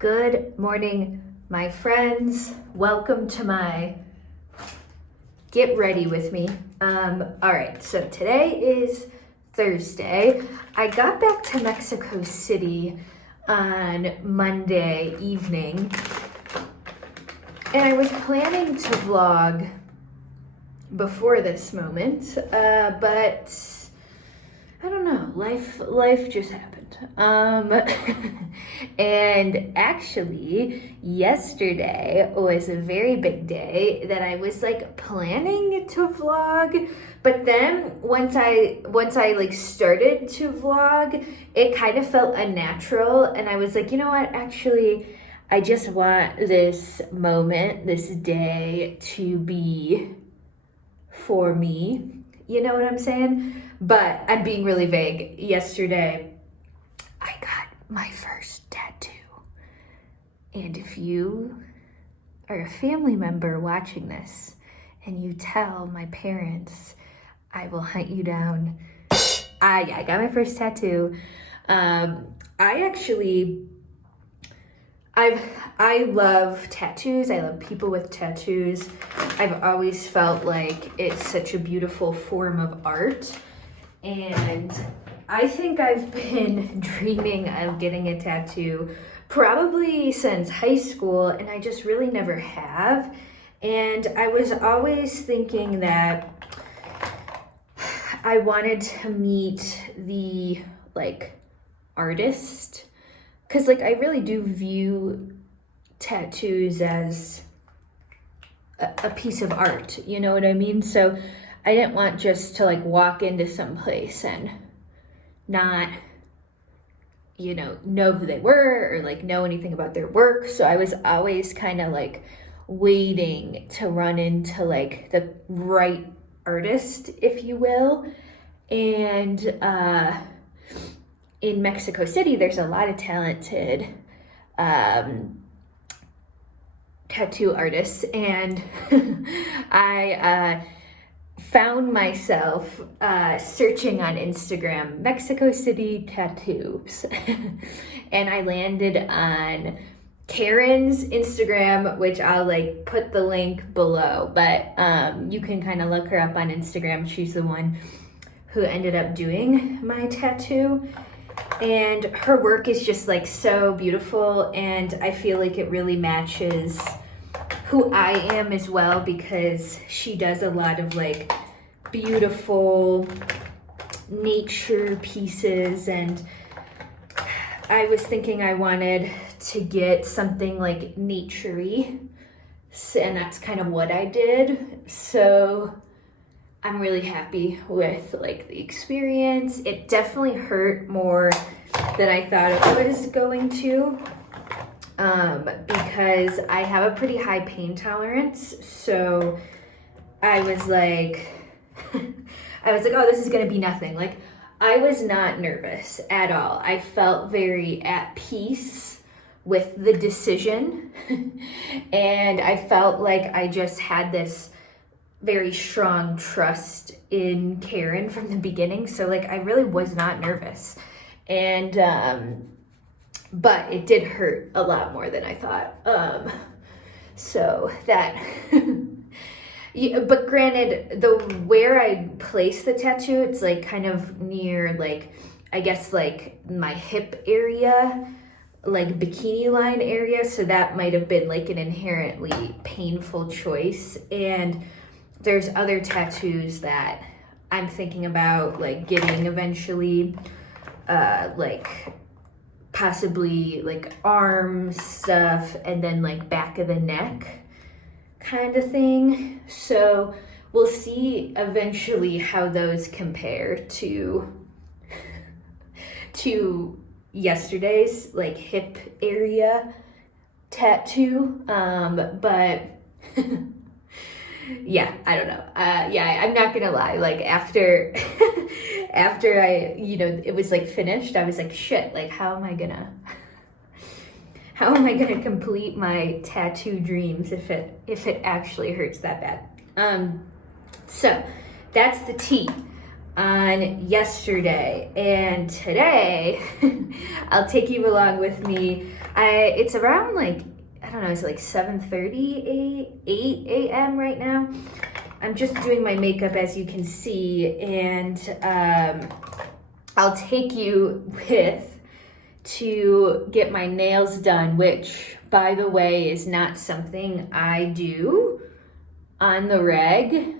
Good morning, my friends. Welcome to my get ready with me. All right, so today is Thursday. I got back to Mexico City on Monday evening, and I was planning to vlog before this moment, but I don't know, life just happened. And actually, yesterday was a very big day that I was like planning to vlog, but then once I started to vlog, it kind of felt unnatural, and I was like, you know what, actually, I just want this moment, this day to be for me. You know what I'm saying? But I'm being really vague. Yesterday, I got my first tattoo. And if you are a family member watching this and you tell my parents, I will hunt you down. I got my first tattoo. I love tattoos. I love people with tattoos. I've always felt like it's such a beautiful form of art. And I think I've been dreaming of getting a tattoo probably since high school, and I just really never have. And I was always thinking that I wanted to meet the artist, because I really do view tattoos as a piece of art, you know what I mean? So I didn't want just to walk into some place and not, know who they were or know anything about their work. So I was always kind of waiting to run into the right artist, if you will. And in Mexico City, there's a lot of talented tattoo artists, and I found myself searching on Instagram Mexico City tattoos, and I landed on Karen's Instagram, which I'll put the link below, but you can kind of look her up on Instagram. She's the one who ended up doing my tattoo, and her work is just so beautiful, and I feel like it really matches who I am as well, because she does a lot of beautiful nature pieces, and I was thinking I wanted to get something nature-y, and that's kind of what I did. So I'm really happy with the experience. It definitely hurt more than I thought it was going to, because I have a pretty high pain tolerance. So I was oh, this is gonna be nothing. I was not nervous at all. I felt very at peace with the decision, and I felt like I just had this very strong trust in Karen from the beginning. So I really was not nervous, and but it did hurt a lot more than I thought. So that yeah, but granted, where I placed the tattoo, it's kind of near I guess my hip area, bikini line area, so that might have been an inherently painful choice. And there's other tattoos that I'm thinking about getting eventually, possibly arm stuff, and then back of the neck kind of thing. So we'll see eventually how those compare to yesterday's hip area tattoo, but yeah, I don't know. Yeah, I'm not gonna lie. After I, it was finished, I was shit. How am I gonna complete my tattoo dreams if it actually hurts that bad? So that's the tea. on yesterday, and today I'll take you along with me. It's around like, I don't know, is it like 7:30, 8 a.m. right now? I'm just doing my makeup, as you can see, and I'll take you to get my nails done, which, by the way, is not something I do on the reg.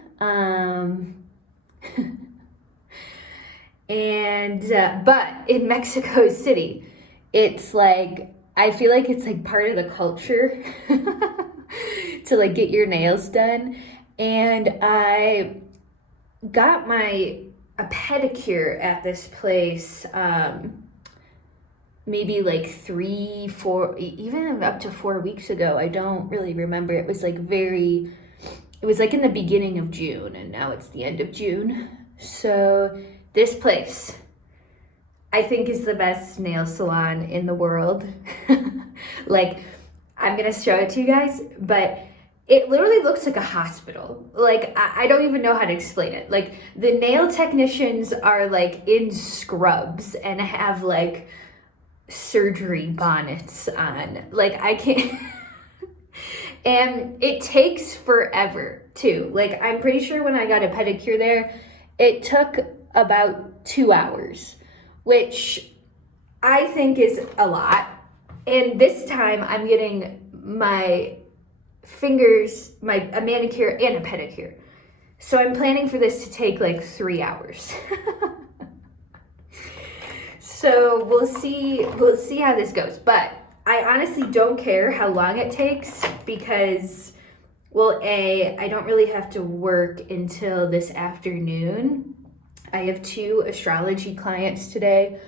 But in Mexico City, it's like, I feel like it's like part of the culture to like get your nails done. And I got a pedicure at this place, maybe like 3, 4, even up to 4 weeks ago. I don't really remember. It was like it was like in the beginning of June, and now it's the end of June. So this place, I think, is the best nail salon in the world. Like, I'm gonna show it to you guys, but it literally looks like a hospital. Like, I don't even know how to explain it. Like, the nail technicians are like in scrubs and have like surgery bonnets on. Like, I can't. And it takes forever too. Like, I'm pretty sure when I got a pedicure there, it took about 2 hours, which I think is a lot. And this time I'm getting my fingers, a manicure and a pedicure. So I'm planning for this to take like 3 hours. So we'll see how this goes. But I honestly don't care how long it takes because, well, I don't really have to work until this afternoon. I have 2 astrology clients today.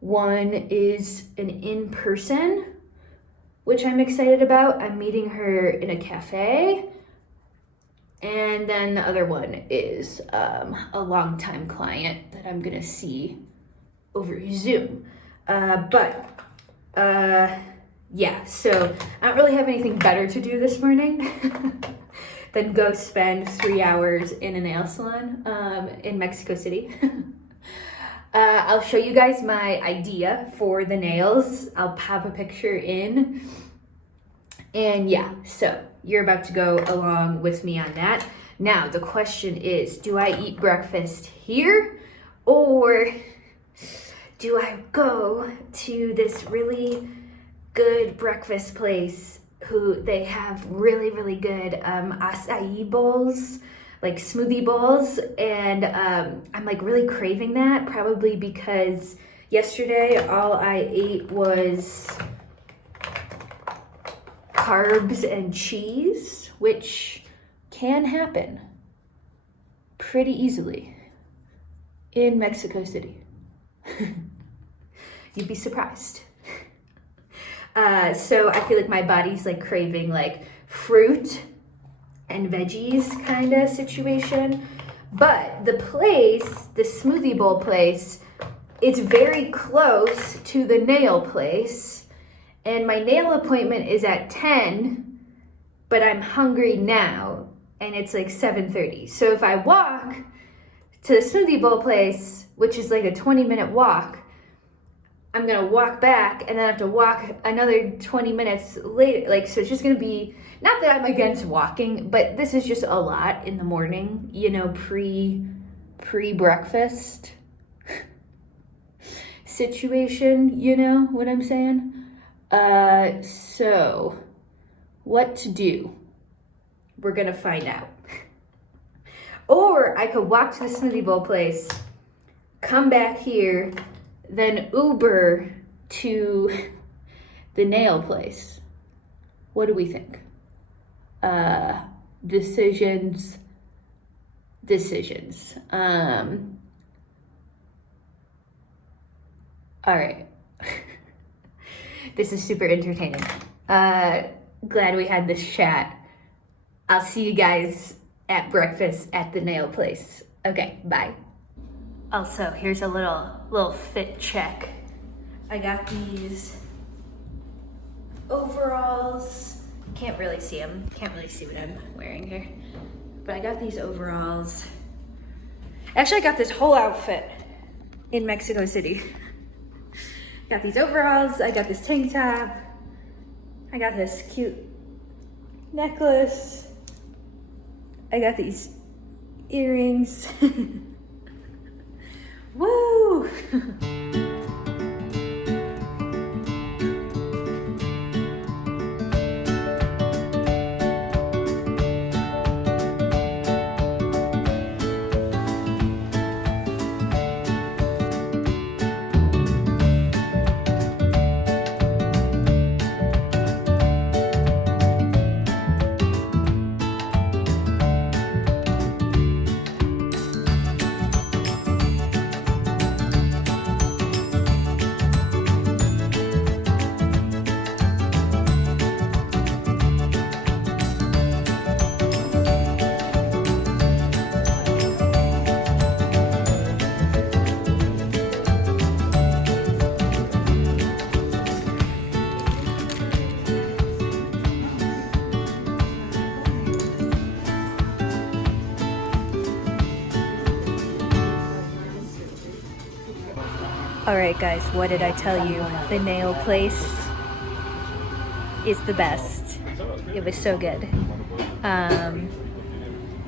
One is an in-person, which I'm excited about. I'm meeting her in a cafe. And then the other one is a longtime client that I'm gonna see over Zoom. Yeah, so I don't really have anything better to do this morning than go spend 3 hours in a nail salon in Mexico City. I'll show you guys my idea for the nails. I'll pop a picture in. And yeah, so you're about to go along with me on that. Now, the question is, do I eat breakfast here or do I go to this really good breakfast place who they have really, really good acai bowls, like smoothie bowls, and I'm like really craving that, probably because yesterday all I ate was carbs and cheese, which can happen pretty easily in Mexico City. You'd be surprised. So I feel like my body's like craving like fruit and veggies kind of situation. But the place, the smoothie bowl place, it's very close to the nail place. And my nail appointment is at 10, but I'm hungry now and it's like 7:30. So if I walk to the smoothie bowl place, which is like a 20-minute walk, I'm gonna walk back and then I have to walk another 20 minutes later. Like, so it's just gonna be, not that I'm against walking, but this is just a lot in the morning, you know, pre-breakfast situation, you know what I'm saying? So what to do? We're gonna find out. Or I could walk to the smoothie bowl place, come back here, then Uber to the nail place. What do we think? Decisions. All right. This is super entertaining. Glad we had this chat. I'll see you guys at breakfast at the nail place. Okay, bye. Also, here's a little fit check. I got these overalls. Can't really see them. Can't really see what I'm wearing here. But I got these overalls. Actually, I got this whole outfit in Mexico City. Got these overalls, I got this tank top, I got this cute necklace, I got these earrings. Woo! Alright guys, what did I tell you? The nail place is the best. It was so good.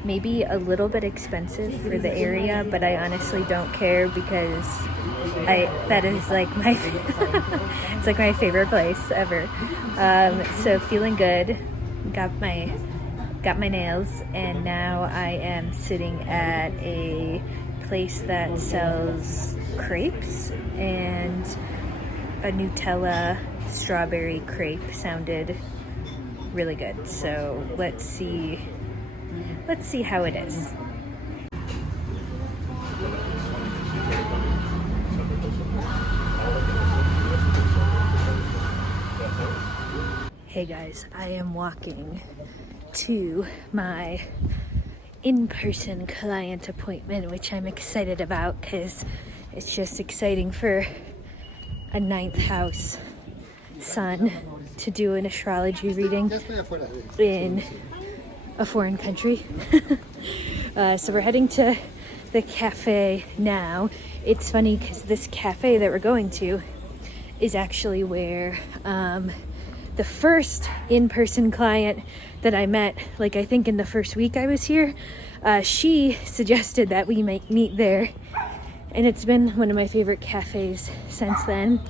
Maybe a little bit expensive for the area, but I honestly don't care because that is like my it's like my favorite place ever. So feeling good. Got my nails, and now I am sitting at a place that sells crepes, and a Nutella strawberry crepe sounded really good. So let's see how it is. Hey guys, I am walking to my in-person client appointment, which I'm excited about because it's just exciting for a 9th house sun to do an astrology reading in a foreign country. So we're heading to the cafe now. It's funny because this cafe that we're going to is actually where the first in-person client that I met, like I think in the first week I was here, she suggested that we might meet there, and it's been one of my favorite cafes since then.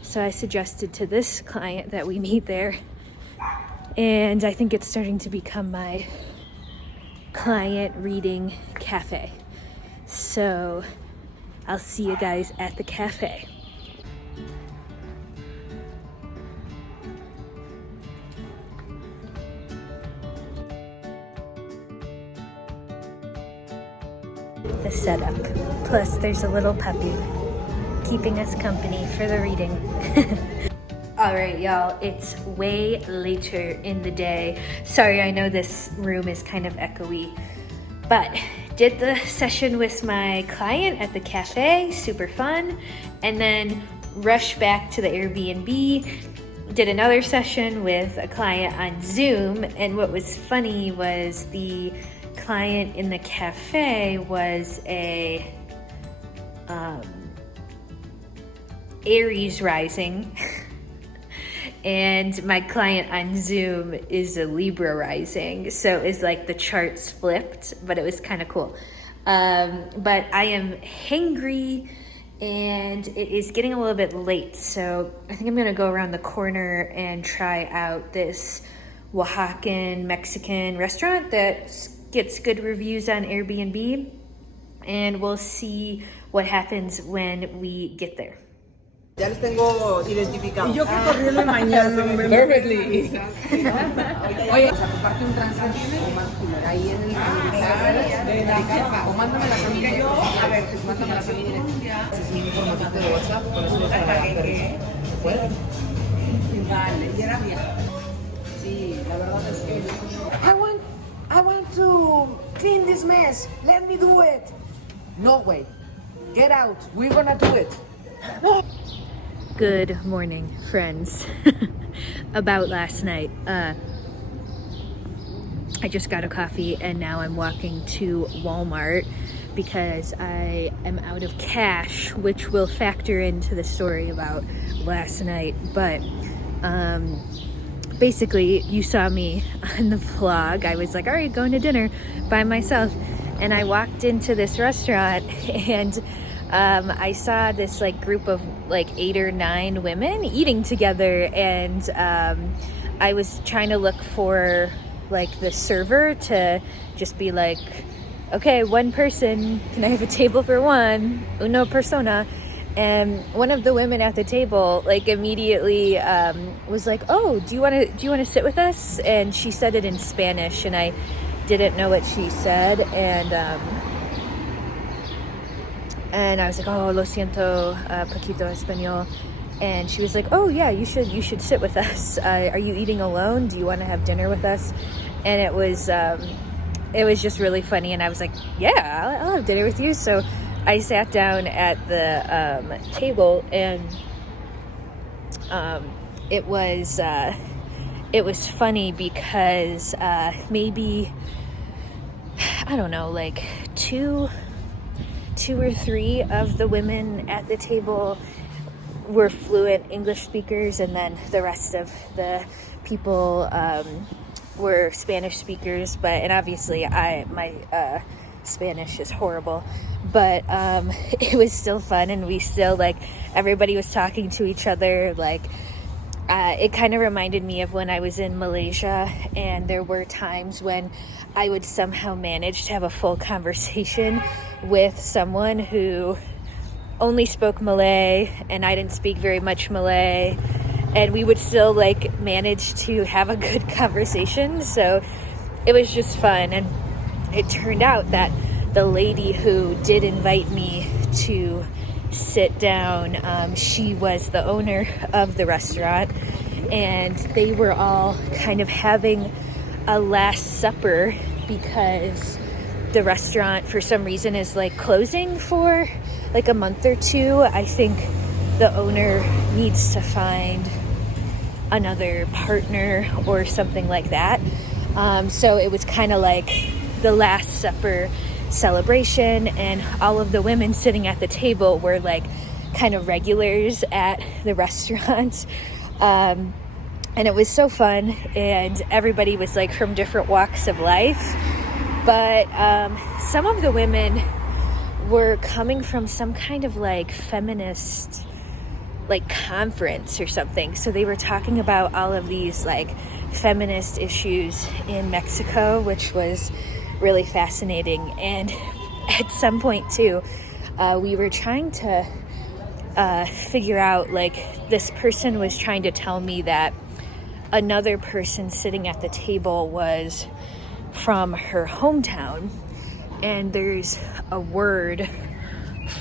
So I suggested to this client that we meet there, and I think it's starting to become my client reading cafe. So I'll see you guys at the cafe. The setup. Plus there's a little puppy keeping us company for the reading. Alright y'all, it's way later in the day. Sorry, I know this room is kind of echoey, but did the session with my client at the cafe, super fun, and then rushed back to the Airbnb, did another session with a client on Zoom, and what was funny was the client in the cafe was a Aries rising and my client on Zoom is a Libra rising, so it's like the charts flipped, but it was kind of cool. But I am hangry and it is getting a little bit late, so I think I'm gonna go around the corner and try out this Oaxacan Mexican restaurant that gets good reviews on Airbnb, and we'll see what happens when we get there. Ya les tengo identificado. Y yo que corrí en la mañana, hombre. Perfectly. Oye, o sea, comparte un transfer ahí en el o mándame la familia yo, a ver, pues mándame la familia. Ese es mi informatito de WhatsApp, con eso los trabajadores. ¿Puede? Vale, y era bien. Sí, la verdad es que I want to clean this mess. Let me do it. No way. Get out. We're gonna do it. Good morning, friends. About last night, I just got a coffee and now I'm walking to Walmart because I am out of cash, which will factor into the story about last night. But basically, you saw me on the vlog. I was like, all right, going to dinner by myself. And I walked into this restaurant and I saw this like group of like 8 or 9 women eating together. And I was trying to look for like the server to just be like, okay, one person, can I have a table for one? Uno persona. And one of the women at the table like immediately was like, oh, do you want to sit with us? And she said it in Spanish and I didn't know what she said. And I was like, oh, lo siento, poquito español. And she was like, oh yeah, you should sit with us. Are you eating alone? Do you want to have dinner with us? And it was just really funny. And I was like, yeah, I'll have dinner with you. So I sat down at the table, and it was funny because maybe, I don't know, like two or three of the women at the table were fluent English speakers, and then the rest of the people were Spanish speakers. And obviously my Spanish is horrible, but it was still fun, and we still like everybody was talking to each other. Like it kind of reminded me of when I was in Malaysia, and there were times when I would somehow manage to have a full conversation with someone who only spoke Malay, and I didn't speak very much Malay, and we would still like manage to have a good conversation. So it was just fun. And it turned out that the lady who did invite me to sit down, she was the owner of the restaurant, and they were all kind of having a last supper because the restaurant for some reason is like closing for like a month or two. I think the owner needs to find another partner or something like that. So it was kind of like the Last Supper celebration, and all of the women sitting at the table were like kind of regulars at the restaurant. And it was so fun, and everybody was like from different walks of life. But some of the women were coming from some kind of like feminist like conference or something. So they were talking about all of these like feminist issues in Mexico, which was really fascinating. And at some point too, we were trying to figure out, like, this person was trying to tell me that another person sitting at the table was from her hometown, and there's a word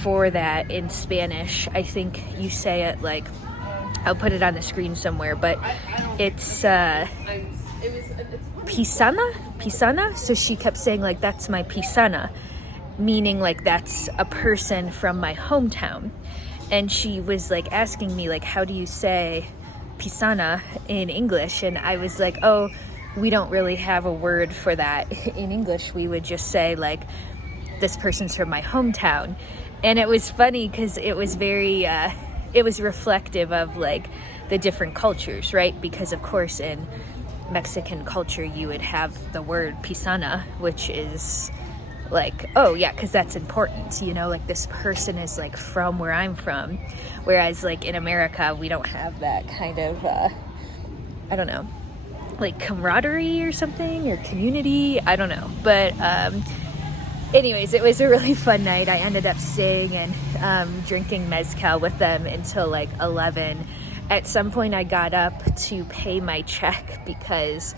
for that in Spanish. I think you say it like, I'll put it on the screen somewhere, but it's pisana. So she kept saying like, that's my pisana, meaning like that's a person from my hometown. And she was like asking me like, how do you say pisana in English? And I was like, oh, we don't really have a word for that in English. We would just say like, this person's from my hometown. And it was funny because it was very it was reflective of like the different cultures, right? Because of course in Mexican culture you would have the word pisana, which is like, oh yeah, because that's important, you know, like this person is like from where I'm from. Whereas like in America we don't have that kind of I don't know, like camaraderie or something, or community, I don't know. But anyways, it was a really fun night. I ended up staying and drinking mezcal with them until like 11. At some point I got up to pay my check because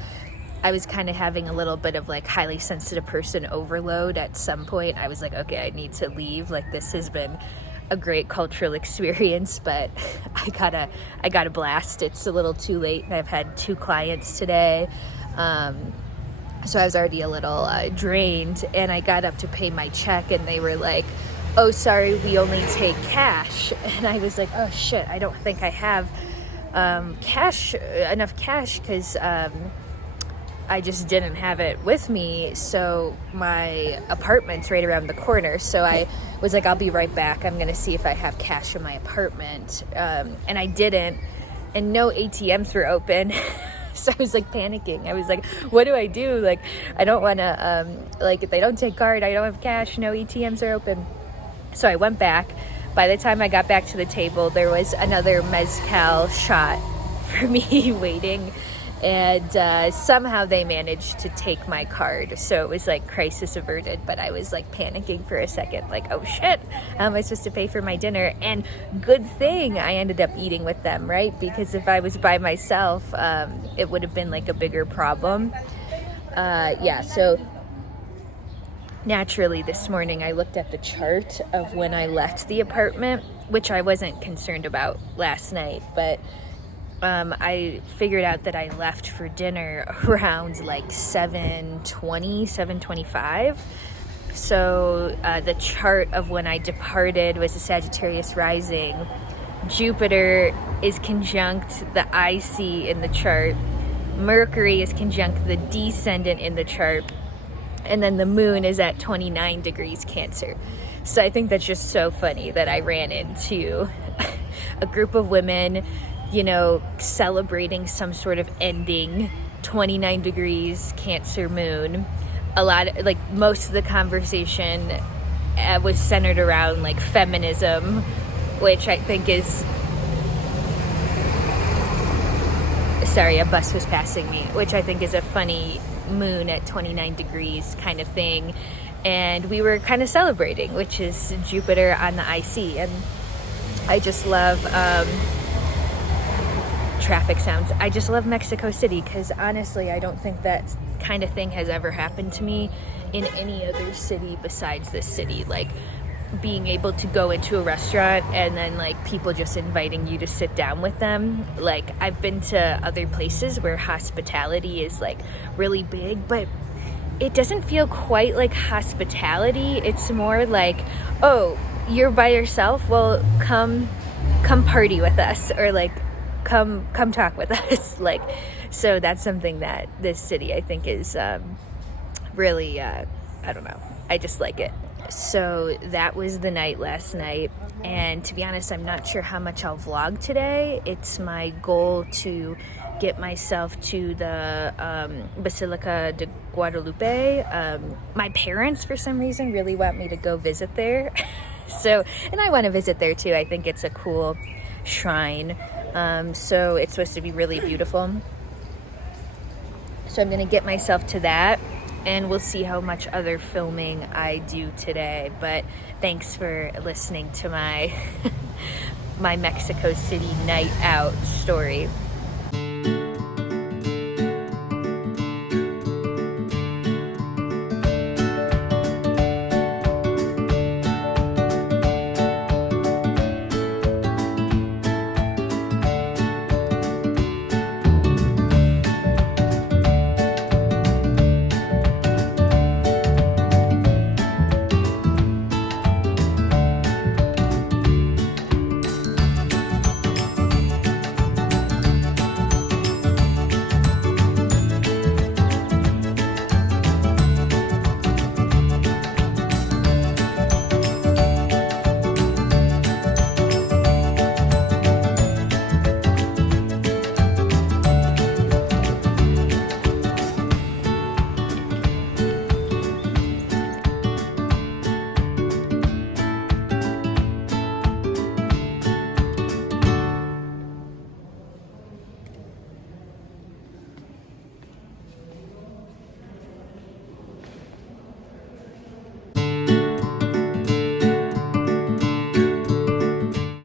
I was kind of having a little bit of like highly sensitive person overload. At some point I was like, okay, I need to leave. Like, this has been a great cultural experience, but I gotta blast. It's a little too late, and I've had 2 clients today. So I was already a little drained, and I got up to pay my check, and they were like, oh, sorry, we only take cash. And I was like, oh shit, I don't think I have enough cash, because I just didn't have it with me. So my apartment's right around the corner. So I was like, I'll be right back. I'm going to see if I have cash in my apartment. And I didn't. And no ATMs were open. So I was like panicking. I was like, what do I do? Like, I don't want to, like, if they don't take card, I don't have cash, no ATMs are open. So I went back. By the time I got back to the table, there was another mezcal shot for me waiting. And somehow they managed to take my card. So it was like crisis averted, but I was like panicking for a second, like, oh shit, how am I supposed to pay for my dinner? And good thing I ended up eating with them, right? Because if I was by myself, it would have been like a bigger problem. So naturally this morning I looked at the chart of when I left the apartment, which I wasn't concerned about last night, but I figured out that I left for dinner around like 7:25. So the chart of when I departed was a Sagittarius rising. Jupiter is conjunct the IC in the chart. Mercury is conjunct the descendant in the chart. And then the moon is at 29 degrees Cancer. So I think that's just so funny that I ran into a group of women, you know, celebrating some sort of ending, 29 degrees Cancer moon. A lot of, like, most of the conversation was centered around like feminism, which I think is, sorry, a bus was passing me, which I think is a funny moon at 29 degrees kind of thing. And we were kind of celebrating, which is Jupiter on the IC. And I just love traffic sounds. I just love Mexico City because honestly, I don't think that kind of thing has ever happened to me in any other city besides this city. Like being able to go into a restaurant and then like people just inviting you to sit down with them. Like I've been to other places where hospitality is like really big, but it doesn't feel quite like hospitality. It's more like, oh, you're by yourself? Well, come party with us, or like come talk with us. Like, so that's something that this city I think is really I don't know, I just like it. So that was the night last night, and to be honest, I'm not sure how much I'll vlog today. It's my goal to get myself to the Basilica de Guadalupe. My parents, for some reason, really want me to go visit there. So, and I want to visit there too. I think it's a cool shrine. So it's supposed to be really beautiful. So I'm going to get myself to that, and we'll see how much other filming I do today. But thanks for listening to my my Mexico City night out story.